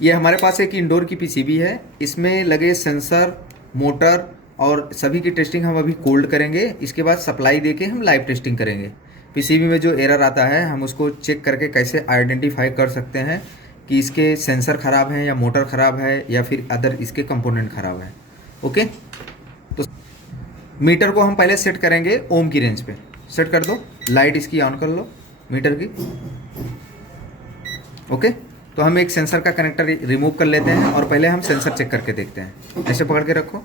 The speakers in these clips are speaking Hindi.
ये हमारे पास एक इंडोर की पीसीबी है, इसमें लगे सेंसर, मोटर और सभी की टेस्टिंग हम अभी कोल्ड करेंगे। इसके बाद सप्लाई देके हम लाइव टेस्टिंग करेंगे। पीसीबी में जो एरर आता है हम उसको चेक करके कैसे आइडेंटिफाई कर सकते हैं कि इसके सेंसर ख़राब हैं या मोटर ख़राब है या फिर अदर इसके कंपोनेंट ख़राब है। ओके, तो मीटर को हम पहले सेट करेंगे ओम की रेंज पे। सेट कर दो, लाइट इसकी ऑन कर लो मीटर की। ओके, तो हम एक सेंसर का कनेक्टर रिमूव कर लेते हैं और पहले हम सेंसर चेक करके देखते हैं। ऐसे पकड़ के रखो,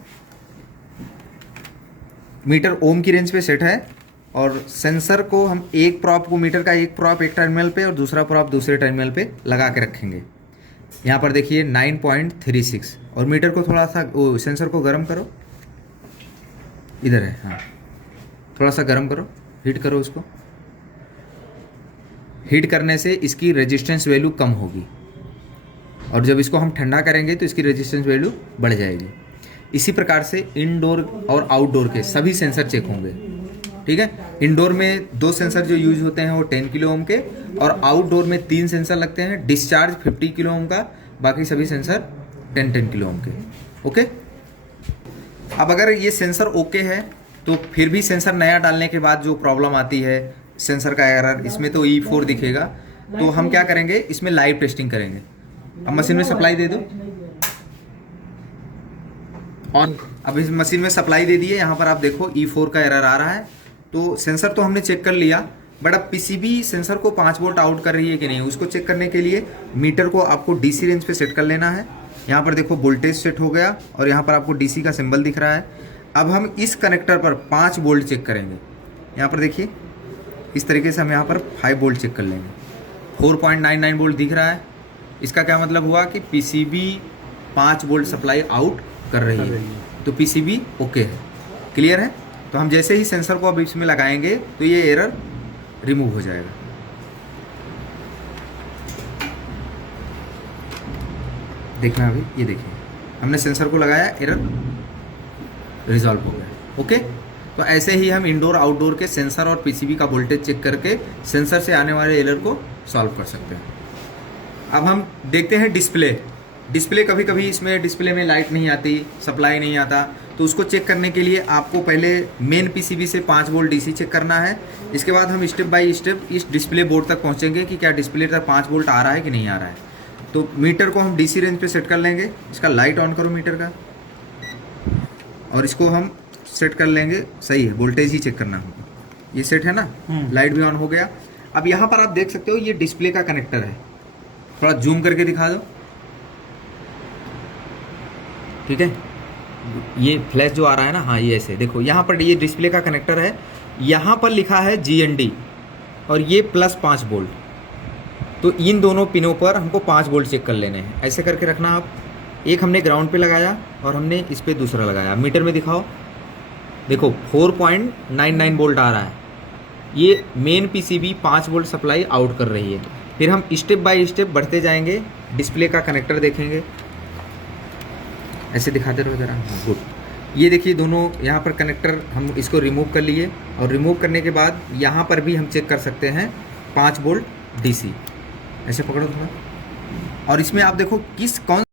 मीटर ओम की रेंज पे सेट है और सेंसर को हम एक प्रॉप को, मीटर का एक प्रॉप एक टर्मिनल पे और दूसरा प्रॉप दूसरे टर्मिनल पे लगा के रखेंगे। यहाँ पर देखिए 9.36 और मीटर को थोड़ा सा सेंसर को गर्म करो, इधर है, हाँ थोड़ा सा गर्म करो, हीट करो उसको। हीट करने से इसकी रेजिस्टेंस वैल्यू कम होगी और जब इसको हम ठंडा करेंगे तो इसकी रेजिस्टेंस वैल्यू बढ़ जाएगी। इसी प्रकार से इनडोर और आउटडोर के सभी सेंसर चेक होंगे। ठीक है, इनडोर में 2 सेंसर जो यूज होते हैं वो 10 किलो ओम के और आउटडोर में 3 सेंसर लगते हैं। डिस्चार्ज 50 किलो ओम का, बाकी सभी सेंसर 10 किलो ओम के। ओके, अब अगर ये सेंसर ओके है तो फिर भी सेंसर नया डालने के बाद जो प्रॉब्लम आती है सेंसर का एरर, इसमें तो E4 दिखेगा, तो हम क्या करेंगे, इसमें लाइव टेस्टिंग करेंगे। अब मशीन में सप्लाई दे दो और अब इस मशीन में सप्लाई दे दी है। यहाँ पर आप देखो E4 का एरर आ रहा है। तो सेंसर तो हमने चेक कर लिया, बट अब पीसीबी सेंसर को 5 वोल्ट आउट कर रही है कि नहीं, उसको चेक करने के लिए मीटर को आपको डीसी रेंज पे सेट कर लेना है। यहाँ पर देखो वोल्टेज सेट हो गया और यहाँ पर आपको डीसी का सिंबल दिख रहा है। अब हम इस कनेक्टर पर 5 वोल्ट चेक करेंगे। यहाँ पर देखिए इस तरीके से हम यहाँ पर 5 वोल्ट चेक कर लेंगे। 4.99 वोल्ट दिख रहा है। इसका क्या मतलब हुआ कि पीसीबी 5 वोल्ट सप्लाई आउट कर रही है, तो पीसीबी ओके है। क्लियर है? तो हम जैसे ही सेंसर को अब इसमें लगाएंगे तो ये एरर रिमूव हो जाएगा। देखना अभी, ये देखिए हमने सेंसर को लगाया, एरर रिजॉल्व हो गया। ओके, तो ऐसे ही हम इंडोर आउटडोर के सेंसर और पीसीबी का वोल्टेज चेक करके सेंसर से आने वाले एरर को सॉल्व कर सकते हैं। अब हम देखते हैं डिस्प्ले कभी कभी इसमें डिस्प्ले में लाइट नहीं आती, सप्लाई नहीं आता, तो उसको चेक करने के लिए आपको पहले मेन पीसीबी से 5 वोल्ट डीसी चेक करना है। इसके बाद हम स्टेप बाय स्टेप इस डिस्प्ले बोर्ड तक पहुंचेंगे कि क्या डिस्प्ले तक 5 वोल्ट आ रहा है कि नहीं आ रहा है। तो मीटर को हम डीसी रेंज पे सेट कर लेंगे। इसका लाइट ऑन करो मीटर का और इसको हम सेट कर लेंगे। सही है, वोल्टेज ही चेक करना होगा। ये सेट है ना, लाइट भी ऑन हो गया। अब यहाँ पर आप देख सकते हो ये डिस्प्ले का कनेक्टर है, थोड़ा जूम करके दिखा दो। ठीक है, ये फ्लैश जो आ रहा है ना, हाँ ये ऐसे देखो, यहाँ पर ये डिस्प्ले का कनेक्टर है, यहाँ पर लिखा है GND और ये +5 वोल्ट। तो इन दोनों पिनों पर हमको 5 वोल्ट चेक कर लेने हैं। ऐसे करके रखना आप। एक हमने ग्राउंड पे लगाया और हमने इस पे दूसरा लगाया। मीटर में दिखाओ, देखो 4.99 वोल्ट आ रहा है। ये main PCB 5 volt supply out कर रही है। फिर हम स्टेप बाय स्टेप बढ़ते जाएंगे, डिस्प्ले का कनेक्टर देखेंगे। ऐसे दिखाते रहो ज़रा, गुड। ये देखिए दोनों यहाँ पर कनेक्टर हम इसको रिमूव कर लिए और रिमूव करने के बाद यहाँ पर भी हम चेक कर सकते हैं 5 वोल्ट डीसी। ऐसे पकड़ो थोड़ा और इसमें आप देखो कौन